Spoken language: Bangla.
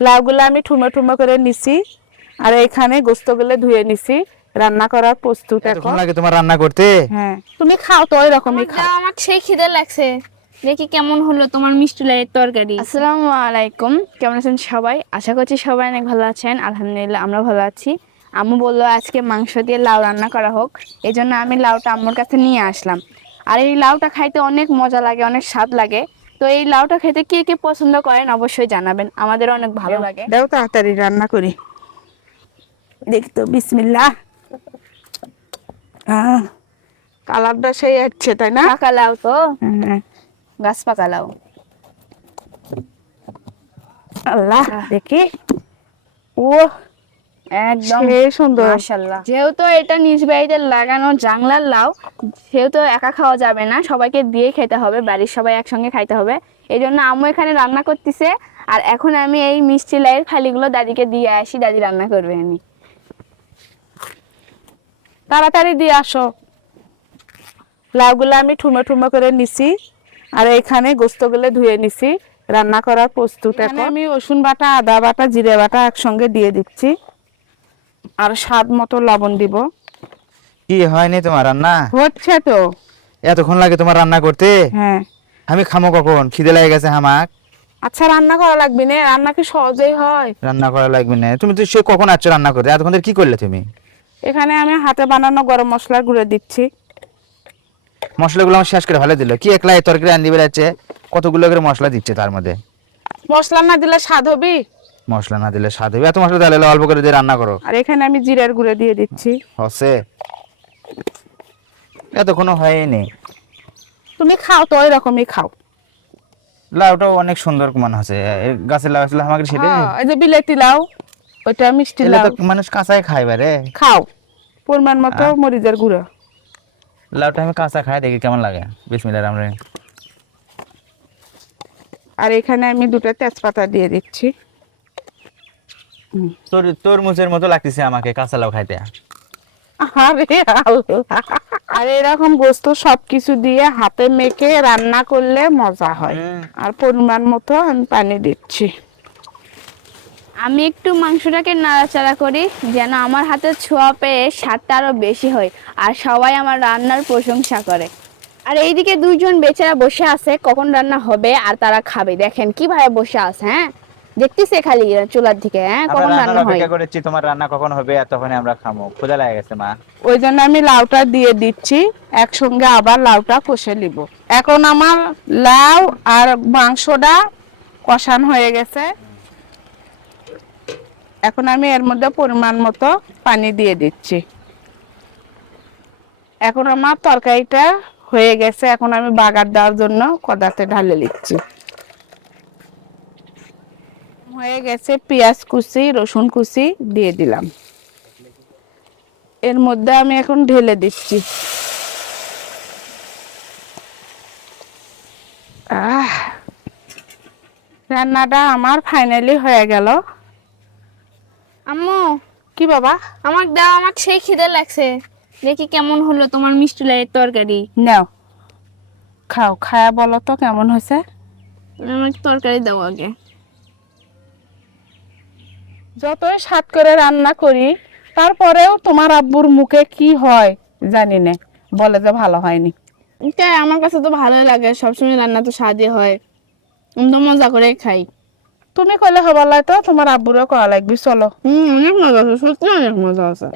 লাউগুলো আমি ঠুমো ঠুমো করে নিছি, আর এখানে গোস্তগুলো ধুয়ে নিছি। রান্না করার প্রস্তুত কতক্ষণ এখন। লাগে তোমার রান্না করতে? হ্যাঁ, তুমি খাও তো, ওই রকমই খাও। আমার সেই খিদে লাগছে, দেখি কেমন হলো তোমার মিষ্টি লাউয়ের তরকারি। আসসালামু আলাইকুম, কেমন আছেন সবাই? আশা করছি সবাই অনেক ভালো আছেন। আলহামদুলিল্লাহ আমরা ভালো আছি। আম্মু বললো আজকে মাংস দিয়ে লাউ রান্না করা হোক, এই জন্য আমি লাউটা আম্মুর কাছে নিয়ে আসলাম। আর এই লাউটা খাইতে অনেক মজা লাগে, অনেক স্বাদ লাগে। তো এই লাউটা খেতে কে কে পছন্দ করেন অবশ্যই জানাবেন, আমাদের অনেক ভালো লাগে। দাও তাড়াতাড়ি রান্না করি। দেখি তো, বিসমিল্লাহ। কালারটা সেই আসছে, তাই না? পাকা লাউ তো, হ্যাঁ। গাছ পাকা লাউ। আল্লাহ, দেখি। ও একদম সেই সুন্দর। মাশাআল্লাহ। যেহেতু এটা নিজ বাড়িতে লাগানো জাংলার লাউ, সেহেতু একা খাওয়া যাবে না, সবাইকে দিয়ে খেতে হবে, বাড়ির সবাই একসঙ্গে খাইতে হবে। এই জন্য আম্মু এখানে রান্না করতেছে। আর এখন আমি এই মিষ্টি লাউয়ের ফালিগুলো দাদিকে দিয়ে আসি, দাদি রান্না করবে। আমি তাড়াতাড়ি দিয়ে আসো। লাউগুলো আমি ঠুমো ঠুমো করে নিছি, আর এখানে গোস্তগুলো ধুয়ে নিছি। রান্না করার প্রস্তুত এখন। আমি রসুন বাটা, আদা বাটা, জিরে বাটা একসঙ্গে দিয়ে দিচ্ছি, আর স্বাদ মতো লবণ দিব। কি হয়নি তোমার রান্না? হচ্ছে তো। এতক্ষণ লাগে তোমার রান্না করতে? হ্যাঁ। আমি খামো কখন? খিদে লেগে গেছে আমাক। আচ্ছা, রান্না করা লাগবে না? রান্না কি সহজেই হয়? রান্না করা লাগবে না? তুমি তো সে কখন আসছো রান্না করতে? এতক্ষণ ধরে কি করলে তুমি? এখানে আমি হাতে বানানো গরম মশলার গুঁড়ো দিচ্ছি। মশলাগুলো আমার শেষ করে ফেলে দিল। কি একলাই তরকারি রান্দি বেড়াচ্ছে, কতগুলো করে মশলা দিচ্ছে তার মধ্যে। মশলা না দিলে স্বাদ হবে? মশলা না দিলে স্বাদ হবে? এত মশলা দিলে অল্প করে দিয়ে রান্না করো। আর এখানে আমি জিরার গুঁড়ো দিয়ে দিচ্ছি। হচ্ছে এতক্ষণ হয়নি। তুমি খাও তো, ওই রকমই খাও। লাউটাও অনেক সুন্দর মনে হচ্ছে। গাছের লাউ ছিল আমাকে সেটা। হ্যাঁ, এই যে বিলেতি লাউ, ওইটা মিষ্টি এলে লাউ। তো মানুষ কাঁচাই খায় বারে। খাও পরিমাণ মতো মরিচের গুঁড়ো। লাউটা আমি কাঁচা খাই, দেখি কেমন লাগে। বিসমিল্লাহির রহমানির রহিম। আর এখানে আমি দুটো তেজপাতা দিয়ে দিচ্ছি। তরমুজের মতো লাগতেছে আমাকে কাঁচা লাউ খাইতে। আরে আল্লাহ! আর এরকম গোস্ত সবকিছু দিয়ে হাতে মেখে রান্না করলে মজা হয়। আর পরিমাণ মতো আমি পানি দিচ্ছি। আমি একটু মাংসটাকে নাড়াচাড়া করি, যেন আমার হাতের ছোঁয়া পেয়ে স্বাদটা আরো বেশি হয়, আর সবাই আমার রান্নার প্রশংসা করে। আর এইদিকে দুইজন বেচারা বসে আছে, কখন রান্না হবে আর তারা খাবে। দেখেন কিভাবে বসে আছে, হ্যাঁ, দেখতেছে খালি চুলার দিকে, হ্যাঁ, কখন রান্না হয়। অপেক্ষা করেছি তোমার রান্না কখন হবে, এতক্ষণে আমরা খামো। ক্ষুধা লেগে গেছে মা। ওই জন্য আমি লাউটা দিয়ে দিচ্ছি, একসঙ্গে আবার লাউটা কষে নিব। এখন আমার লাউ আর মাংসটা কষান হয়ে গেছে। এখন আমি এর মধ্যে পরিমাণ মতো পানি দিয়ে দিচ্ছি। এখন আমার তরকারিটা হয়ে গেছে। এখন আমি বাগার দেওয়ার জন্য কড়াতে ঢালে দিচ্ছি। হয়ে গেছে, পেঁয়াজ কুচি, রসুন কুচি দিয়ে দিলাম। এর মধ্যে আমি এখন ঢেলে দিচ্ছি। রান্নাটা আমার ফাইনালি হয়ে গেল। আম্মু, কি বাবা? আমার দাও, আমার সেই খিদে লাগছে, দেখি কেমন হলো তোমার মিষ্টি লাউয়ের তরকারি। নাও, খাও, খায়া বলো তো কেমন হয়েছে। আমার তরকারি দাও আগে। যতই স্বাদ করে রান্না করি, তারপরেও তোমার আব্বুর মুখে কি হয় জানি না, বলে যে ভালো হয়নি। তাই আমার কাছে তো ভালোই লাগে, সবসময় রান্না তো স্বাদই হয়, আমি তো মজা করে খাই। তুমি কইলে হবার লাই তো তোমার আব্বুরও করা লাগবে। চলো। অনেক মজা আছে, সত্যি অনেক মজা আছে।